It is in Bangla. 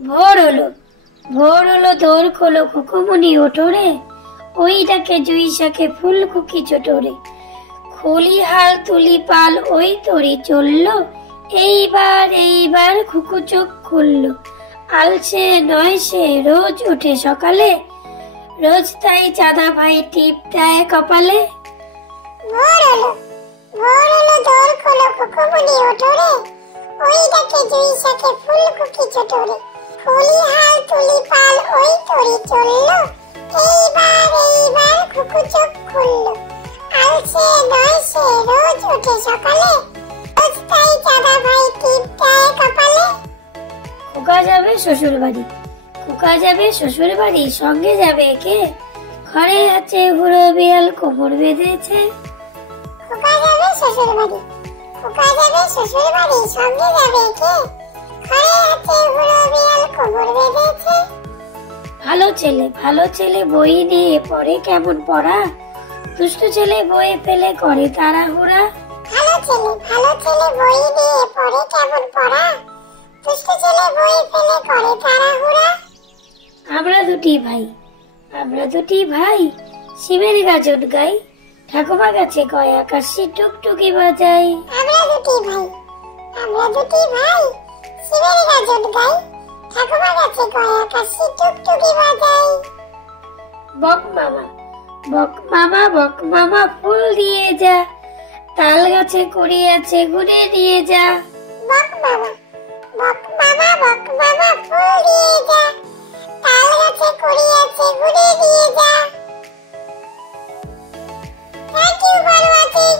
ভোর হলো, ভোর হলো, দোর খোলো খুকুমনি ওঠোরে, ওই ডাকে জুই শাকে ফুল খুকি চোটরে। খলি হাল তুলি পাল ওই তরি চললো, এইবার এইবার খুকু চোখ খুললো। আলসে নয় সে রোজ ওঠে সকালে, রোজ তাই চাঁদা ভাই টিপ দেয় কপালে। ভোর হলো, ভোর হলো, দোর খোলো খুকুমনি ওঠোরে, ওই ডাকে জুই শাকে ফুল খুকি চোটরে। খলি হাল তুলি পাল ওই তরি চললো, এইবার এইবার খুকু চোখ খুললো। আলসে নয় সে রোজ ওঠে সকালে, রোজ তাই চাঁদা ভাই টিপ দেয় কপালে। খোকা যাবে শ্বশুর বাড়ি, খোকা যাবে শ্বশুর বাড়ি, সঙ্গে যাবে কে? ঘরে আছে বুড়ো বিড়াল কোমর বেঁধেছে। খোকা যাবে শ্বশুর বাড়ি, খোকা যাবে শ্বশুর বাড়ি, সঙ্গে যাবে কে? ঘরে আছে বুড়ো বিড়াল কোমর বেঁধেছে। ভালো ছেলে বই নিয়ে পড়ে কেমন পড়া, দুষ্ট ছেলে বই ফেলে করে তাড়াহুড়া। ভালো ছেলে বই নিয়ে পড়ে কেমন পড়া, দুষ্ট ছেলে বই ফেলে করে তাড়াহুড়া। আমরা দুটি ভাই শিবের গাজন গাই, ঠাকুমা গাছে কয় আকাশে টুকটুকি বাজাই। আমরা দুটি ভাই শিবের গাজন গাই, ঠাকুমা গাছে কয় আকাশে টুকটুকি বাজাই। বক মামা ফুল দিয়ে যা, তাল গাছে কুড়ি আছে গুনে নিয়ে যা। বক মামা ফুল দিয়ে যা, তাল গাছে কুড়ি আছে গুনে নিয়ে যা। Thank you for watching.